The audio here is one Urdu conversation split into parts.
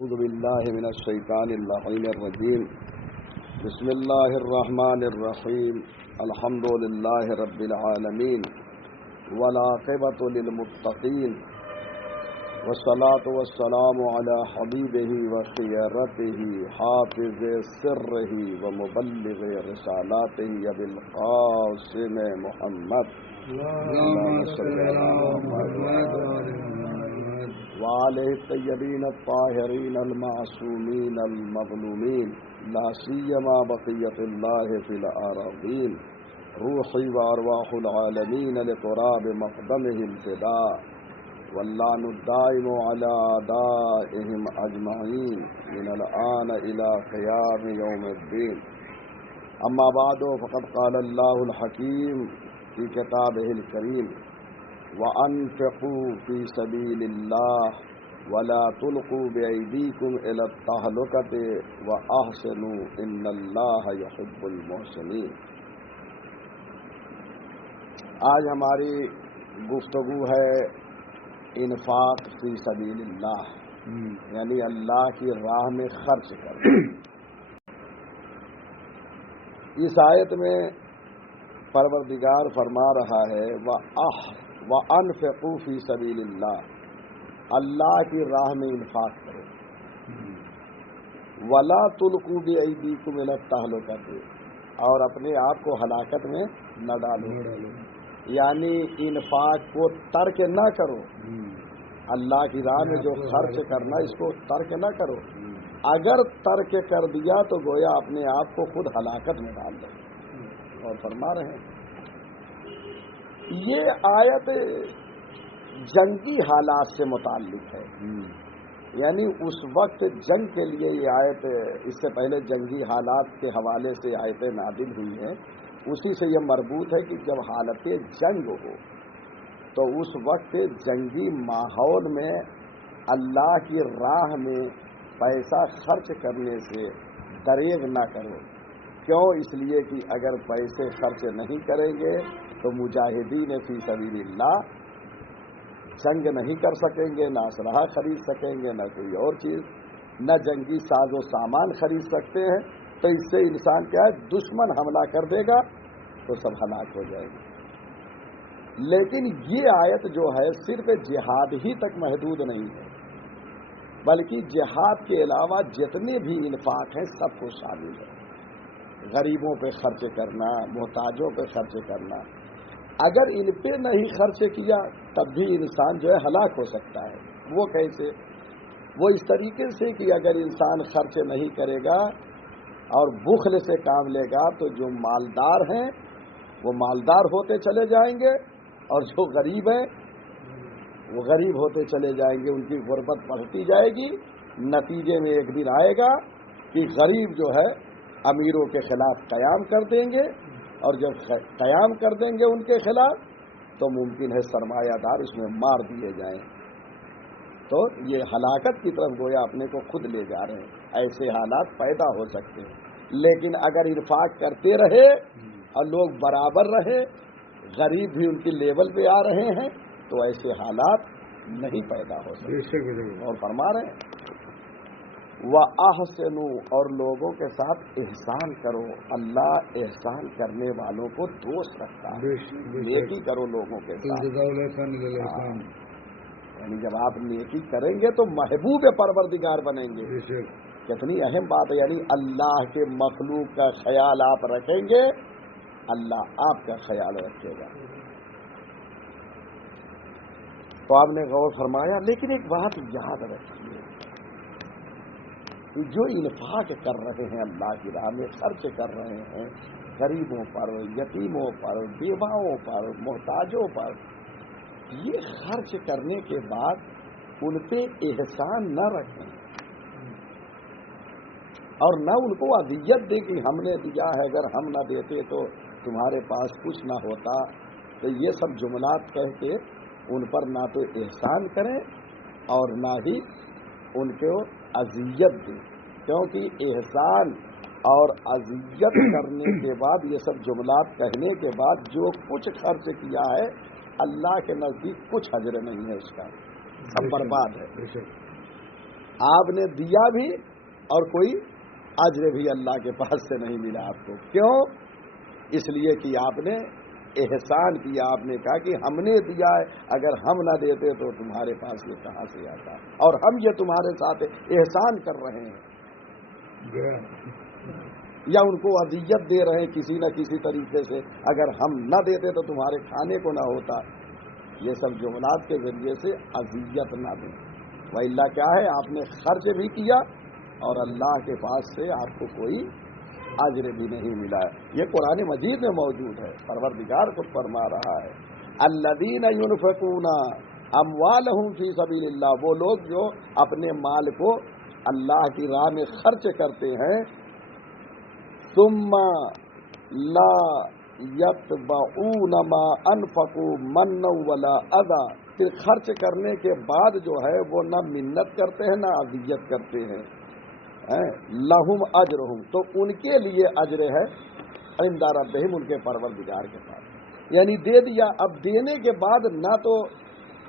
أعوذ بالله من الشيطان اللعين الرجيم. بسم الله الرحمن الرحيم. الحمد لله رب العالمين والعاقبة للمتقين والصلاة والسلام على حبيبه وخيرته حافظ سره ومبلغ رسالاته أبي القاسم محمد اللهم صل على محمد وآله الطيبين الطاهرين المعصومين المظلومين لا سيما بقية الله في الأراضين روحي وأرواح العالمين لتراب مقدمهم فداء واللعن الدائم على أعدائهم أجمعين من الآن إلى قيام يوم الدين. أما بعد فقد قال الله الحكيم في كتابه الكريم وأنفقوا في سبيل الله ولا تلقوا بأيديكم إلى التهلكة وأحسنوا إن الله يحب المحسنين. آج ہماری گفتگو ہے انفاق فی سبیل اللہ، یعنی اللہ کی راہ میں خرچ کرنا. اس آیت میں پروردگار فرما رہا ہے وَأَنفِقُوا فِي سَبِيلِ اللَّهِ، اللہ کی راہ میں انفاق کرو. وَلَا تُلْقُوا بِأَيْدِيكُمْ إِلَى التَّهْلُكَةِ، اور اپنے آپ کو ہلاکت میں نہ ڈالو. یعنی انفاق کو ترک نہ کرو. اللہ کی راہ میں جو خرچ کرنا اس کو ترک نہ کرو. اگر ترک کر دیا تو گویا اپنے آپ کو خود ہلاکت میں ڈال دو. اور فرما رہے ہیں یہ آیت جنگی حالات سے متعلق ہے، یعنی اس وقت جنگ کے لیے یہ آیت، اس سے پہلے جنگی حالات کے حوالے سے آیتیں نازل ہوئی ہیں. اسی سے یہ مربوط ہے کہ جب حالت جنگ ہو تو اس وقت جنگی ماحول میں اللہ کی راہ میں پیسہ خرچ کرنے سے دریغ نہ کرو. کیوں؟ اس لیے کہ اگر پیسے خرچ نہیں کریں گے تو مجاہدین فی سبیل اللہ جنگ نہیں کر سکیں گے، نہ اسلحہ خرید سکیں گے، نہ کوئی اور چیز، نہ جنگی ساز و سامان خرید سکتے ہیں. تو اس سے انسان کیا ہے، دشمن حملہ کر دے گا تو سب ہلاک ہو جائے گا. لیکن یہ آیت جو ہے صرف جہاد ہی تک محدود نہیں ہے، بلکہ جہاد کے علاوہ جتنے بھی انفاق ہیں سب کو شامل ہے. غریبوں پہ خرچ کرنا، محتاجوں پہ خرچ کرنا. اگر ان پہ نہیں خرچ کیا تب بھی انسان جو ہے ہلاک ہو سکتا ہے. وہ کیسے؟ وہ اس طریقے سے کہ اگر انسان خرچ نہیں کرے گا اور بخل سے کام لے گا تو جو مالدار ہیں وہ مالدار ہوتے چلے جائیں گے اور جو غریب ہیں وہ غریب ہوتے چلے جائیں گے. ان کی غربت بڑھتی جائے گی. نتیجے میں ایک دن آئے گا کہ غریب جو ہے امیروں کے خلاف قیام کر دیں گے، اور جب قیام کر دیں گے ان کے خلاف تو ممکن ہے سرمایہ دار اس میں مار دیے جائیں. تو یہ ہلاکت کی طرف گویا اپنے کو خود لے جا رہے ہیں. ایسے حالات پیدا ہو سکتے ہیں. لیکن اگر انفاق کرتے رہے اور لوگ برابر رہے، غریب بھی ان کی لیول پہ آ رہے ہیں، تو ایسے حالات نہیں پیدا ہو سکتے. اور فرما رہے ہیں وَأَحْسِنُوا، اور لوگوں کے ساتھ احسان کرو. اللہ احسان کرنے والوں کو دوست رکھتا ہے. نیکی کرو لوگوں کے ساتھ. یعنی جب آپ نیکی کریں گے تو محبوب پروردگار بنیں گے. کتنی اہم بات ہے. یعنی اللہ کے مخلوق کا خیال آپ رکھیں گے، اللہ آپ کا خیال رکھے گا. تو آپ نے غور فرمایا. لیکن ایک بات یاد رکھیے کہ جو انفاق کر رہے ہیں اللہ کی راہ میں خرچ کر رہے ہیں، غریبوں پر، یتیموں پر، بیواؤں پر، محتاجوں پر، یہ خرچ کرنے کے بعد ان پہ احسان نہ رکھیں اور نہ ان کو اذیت دیں کہ ہم نے دیا ہے، اگر ہم نہ دیتے تو تمہارے پاس کچھ نہ ہوتا. تو یہ سب جملات کہہ کے ان پر نہ تو احسان کریں اور نہ ہی ان کو اذیت دیں. کیونکہ احسان اور اذیت کرنے کے بعد، یہ سب جملات کہنے کے بعد جو کچھ خرچ کیا ہے اللہ کے نزدیک کچھ اجر نہیں ہے، اس کا سب برباد ہے. آپ نے دیا بھی اور کوئی اجر بھی اللہ کے پاس سے نہیں ملا آپ کو. کیوں؟ اس لیے کہ آپ نے احسان کیا. آپ نے کہا کہ ہم نے دیا ہے، اگر ہم نہ دیتے تو تمہارے پاس یہ کہاں سے آتا، اور ہم یہ تمہارے ساتھ احسان کر رہے ہیں یا ان کو اذیت دے رہے ہیں کسی نہ کسی طریقے سے. اگر ہم نہ دیتے تو تمہارے کھانے کو نہ ہوتا. یہ سب جملات کے ذریعے سے اذیت نہ دیں. وَإِلَّا کیا ہے، آپ نے خرچ بھی کیا اور اللہ کے پاس سے آپ کو کوئی اجر بھی نہیں ملا ہے. یہ قرآن مجید میں موجود ہے. پروردگار خود فرما رہا ہے الذین ينفقون اموالهم فی سبیل اللہ، وہ لوگ جو اپنے مال کو اللہ کی راہ میں خرچ کرتے ہیں. ثم لا یتبعون ما انفقوا منا ولا اذى، پھر خرچ کرنے کے بعد جو ہے وہ نہ منت کرتے ہیں نہ اذیت کرتے ہیں. لہم اجرہم، تو ان کے لیے اجر ہے عند ربہم، ان کے پروردگار کے پاس. یعنی دے دیا، اب دینے کے بعد نہ تو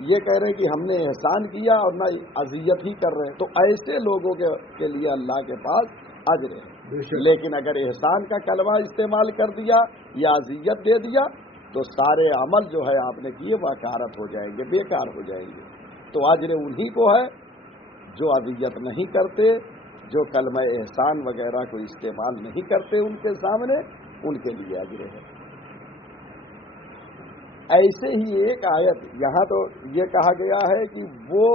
یہ کہہ رہے ہیں کہ ہم نے احسان کیا اور نہ اذیت ہی کر رہے ہیں، تو ایسے لوگوں کے لیے اللہ کے پاس اجر ہے. لیکن اگر احسان کا کلمہ استعمال کر دیا یا اذیت دے دیا تو سارے عمل جو ہے آپ نے کیے وکارت ہو جائیں گے، بیکار ہو جائیں گے. تو اجر انہی کو ہے جو اذیت نہیں کرتے، جو کلمہ احسان وغیرہ کو استعمال نہیں کرتے ان کے سامنے، ان کے لیے اجر ہے. ایسے ہی ایک آیت یہاں تو یہ کہا گیا ہے کہ وہ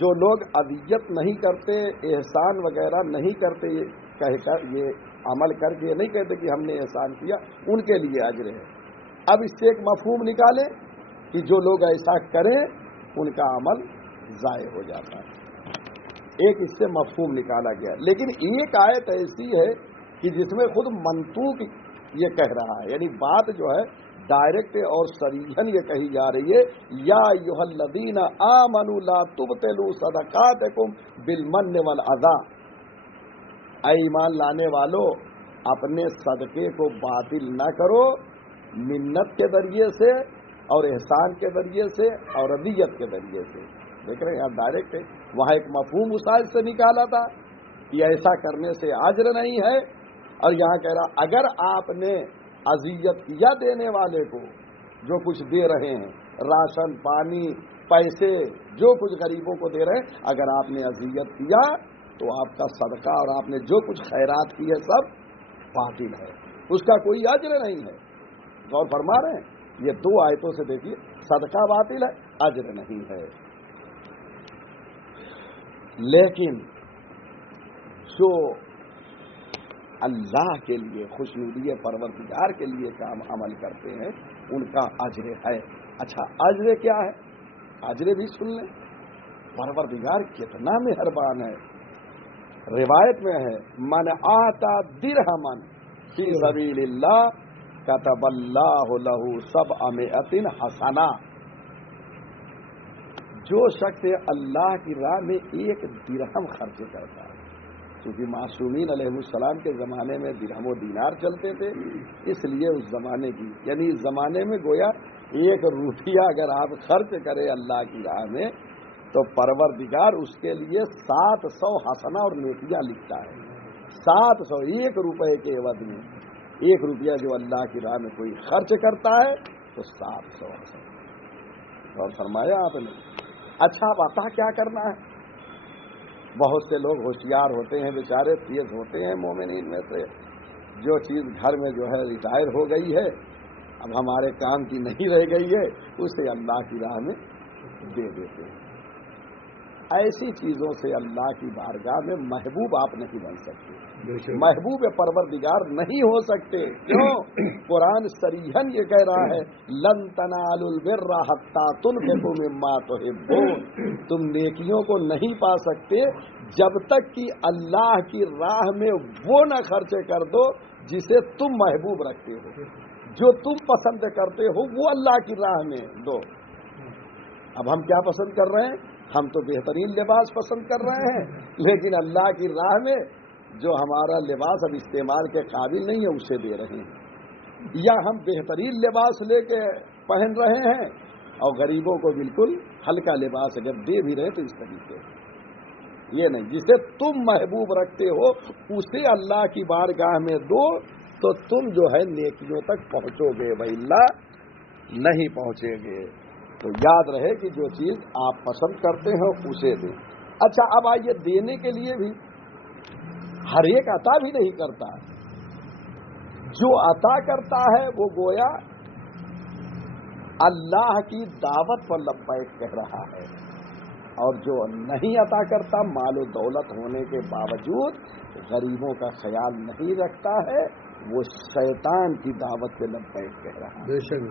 جو لوگ اذیت نہیں کرتے، احسان وغیرہ نہیں کرتے، کہہ کر یہ عمل کر کے یہ نہیں کہتے کہ ہم نے احسان کیا، ان کے لیے اجر ہے. اب اس سے ایک مفہوم نکالیں کہ جو لوگ ایسا کریں ان کا عمل ضائع ہو جاتا ہے. ایک اس سے مفہوم نکالا گیا. لیکن ایک آیت ایسی ہے کہ جس میں خود منطوق یہ کہہ رہا ہے، یعنی بات جو ہے ڈائریکٹ اور صریحاً یہ کہی جا رہی ہے یا ایھا الذین آمنوا لا تبطلوا صدقاتکم بالمن والاذی، اے ایمان لانے والو اپنے صدقے کو باطل نہ کرو منت کے ذریعے سے اور احسان کے ذریعے سے اور اذیت کے ذریعے سے. دیکھ رہے ہیں یہاں ڈائریکٹ ہے، وہاں ایک مفہوم اس آیت سے نکالا تھا کہ ایسا کرنے سے اجر نہیں ہے، اور یہاں کہہ رہا اگر آپ نے اذیت کیا دینے والے کو، جو کچھ دے رہے ہیں راشن پانی پیسے جو کچھ غریبوں کو دے رہے ہیں، اگر آپ نے اذیت کیا تو آپ کا صدقہ اور آپ نے جو کچھ خیرات کی ہے سب باطل ہے، اس کا کوئی اجر نہیں ہے. غور فرما رہے ہیں؟ یہ دو آیتوں سے دیکھیے، صدقہ باطل ہے، اجر نہیں ہے. لیکن جو اللہ کے لیے خوشنودی پروردگار کے لیے کام عمل کرتے ہیں ان کا اجر ہے. اچھا اجر کیا ہے؟ اجر بھی سن لیں. پروردگار کتنا مہربان ہے. روایت میں ہے من آتا درہما فی سبیل اللہ کتب اللہ لہ 700 حسنہ. جو شخص اللہ کی راہ میں ایک درہم خرچ کرتا ہے، کیونکہ معصومین علیہ السلام کے زمانے میں درہم و دینار چلتے تھے، اس لیے اس زمانے کی یعنی اس زمانے میں گویا 1 روپیہ اگر آپ خرچ کریں اللہ کی راہ میں تو پروردگار اس کے لیے 700 حسنہ اور نیکیاں لکھتا ہے. 700 1 روپے کے عوض میں 1 روپیہ جو اللہ کی راہ میں کوئی خرچ کرتا ہے تو 700 حسنہ. اور فرمایا آپ نے. اچھا اب عطا کیا کرنا ہے؟ بہت سے لوگ ہوشیار ہوتے ہیں، بیچارے تیز ہوتے ہیں مومنین میں سے، جو چیز گھر میں جو ہے ریٹائر ہو گئی ہے، اب ہمارے کام کی نہیں رہ گئی ہے، اسے اللہ کی راہ میں دے دیتے ہیں. ایسی چیزوں سے اللہ کی بارگاہ میں محبوب آپ نہیں بن سکتے، محبوب پروردگار نہیں ہو سکتے. کیوں؟ قرآن صریحاً یہ کہہ رہا ہے لن تنالوا البر حتی تنفقوا مما تحبون، تم نیکیوں کو نہیں پا سکتے جب تک کہ اللہ کی راہ میں وہ نہ خرچ کر دو جسے تم محبوب رکھتے ہو، جو تم پسند کرتے ہو وہ اللہ کی راہ میں دو. اب ہم کیا پسند کر رہے ہیں؟ ہم تو بہترین لباس پسند کر رہے ہیں، لیکن اللہ کی راہ میں جو ہمارا لباس اب استعمال کے قابل نہیں ہے اسے دے رہے ہیں، یا ہم بہترین لباس لے کے پہن رہے ہیں اور غریبوں کو بالکل ہلکا لباس اگر دے بھی رہے تو اس طریقے. یہ نہیں, جسے تم محبوب رکھتے ہو اسے اللہ کی بارگاہ میں دو تو تم جو ہے نیکیوں تک پہنچو گے, وإلا نہیں پہنچے گے. تو یاد رہے کہ جو چیز آپ پسند کرتے ہو اسے دیں. اچھا, اب آئیے, دینے کے لیے بھی ہر ایک عطا بھی نہیں کرتا. جو عطا کرتا ہے وہ گویا اللہ کی دعوت پر لبیک کہہ رہا ہے, اور جو نہیں عطا کرتا مال و دولت ہونے کے باوجود غریبوں کا خیال نہیں رکھتا ہے, وہ شیطان کی دعوت پہ لبیک کہہ رہا ہے. بے شک.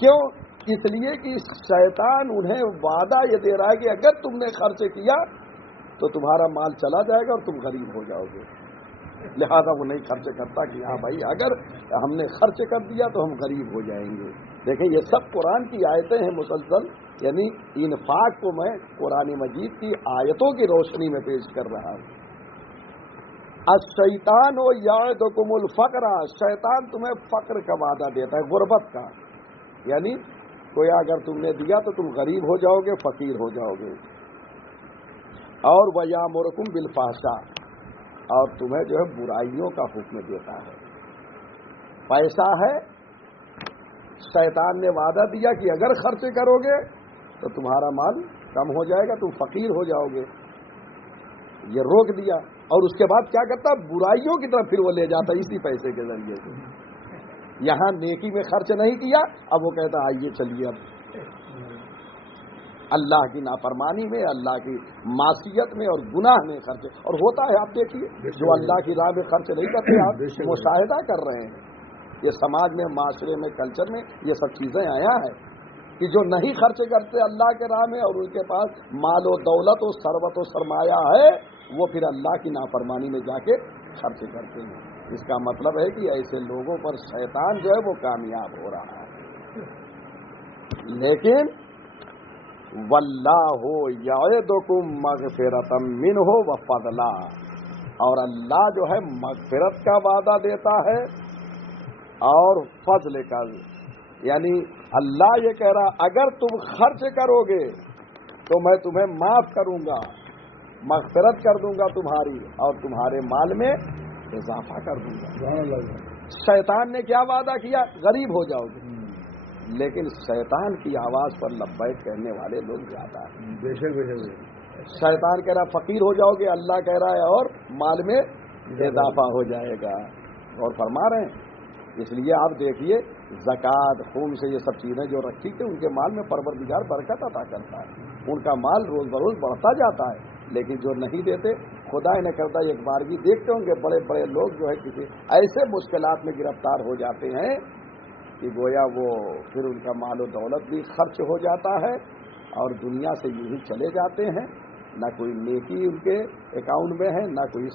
کیوں؟ اس لیے کہ شیطان انہیں وعدہ یہ دے رہا ہے کہ اگر تم نے خرچ کیا تو تمہارا مال چلا جائے گا اور تم غریب ہو جاؤ گے. لہذا وہ نہیں خرچ کرتا کہ ہاں بھائی اگر ہم نے خرچ کر دیا تو ہم غریب ہو جائیں گے. دیکھیں یہ سب قرآن کی آیتیں ہیں مسلسل, یعنی انفاق کو میں قرآن مجید کی آیتوں کی روشنی میں پیش کر رہا ہوں. الشیطان یعدکم الفقر, شیطان تمہیں فقر کا وعدہ دیتا ہے, غربت کا, یعنی کوئی اگر تم نے دیا تو تم غریب ہو جاؤ گے, فقیر ہو جاؤ گے. اور وَيَأْمُرُكُم بِالْفَحْشَاءِ, اور تمہیں جو ہے برائیوں کا حکم دیتا ہے. پیسہ ہے, شیطان نے وعدہ دیا کہ اگر خرچ کرو گے تو تمہارا مال کم ہو جائے گا, تم فقیر ہو جاؤ گے. یہ روک دیا, اور اس کے بعد کیا کرتا, برائیوں کی طرف پھر وہ لے جاتا اسی پیسے کے ذریعے سے. یہاں نیکی میں خرچ نہیں کیا, اب وہ کہتا آئیے چلیے اب اللہ کی نافرمانی میں, اللہ کی معصیت میں اور گناہ میں خرچ. اور ہوتا ہے, آپ دیکھیے جو اللہ کی راہ میں خرچ نہیں کرتے, آپ مشاہدہ کر رہے ہیں, یہ سماج میں, معاشرے میں, کلچر میں یہ سب چیزیں آیا ہے کہ جو نہیں خرچ کرتے اللہ کے راہ میں اور ان کے پاس مال و دولت و ثروت و سرمایہ ہے, وہ پھر اللہ کی نافرمانی میں جا کے خرچ کرتے ہیں. اس کا مطلب ہے کہ ایسے لوگوں پر شیطان جو ہے وہ کامیاب ہو رہا ہے. لیکن واللہ یعدکم مغفرۃ منہ وفضلا, اور اللہ جو ہے مغفرت کا وعدہ دیتا ہے اور فضل کا, یعنی اللہ یہ کہہ رہا اگر تم خرچ کرو گے تو میں تمہیں معاف کروں گا, مغفرت کر دوں گا تمہاری, اور تمہارے مال میں اضافہ کر دوں گا. شیطان نے کیا وعدہ کیا, غریب ہو جاؤ گے, لیکن شیطان کی آواز پر لبیک کہنے والے لوگ زیادہ ہیں. بے شک بے شک. شیطان کہہ رہا فقیر ہو جاؤ گے, اللہ کہہ رہا ہے اور مال میں اضافہ ہو جائے گا. اور فرما رہے ہیں, اس لیے آپ دیکھیے زکوٰۃ, خون سے یہ سب چیزیں جو رکھی تھی ان کے مال میں پروردگار برکت عطا کرتا ہے, ان کا مال روز بروز بڑھتا جاتا ہے. لیکن جو نہیں دیتے, خدا نہ کرتا ایک بار بھی دیکھتے ہوں گے بڑے بڑے لوگ جو ہے کسی ایسے مشکلات میں گرفتار ہو جاتے ہیں کہ گویا وہ پھر ان کا مال و دولت بھی خرچ ہو جاتا ہے اور دنیا سے یوں ہی چلے جاتے ہیں, نہ کوئی نیکی ان کے اکاؤنٹ میں ہے, نہ کوئی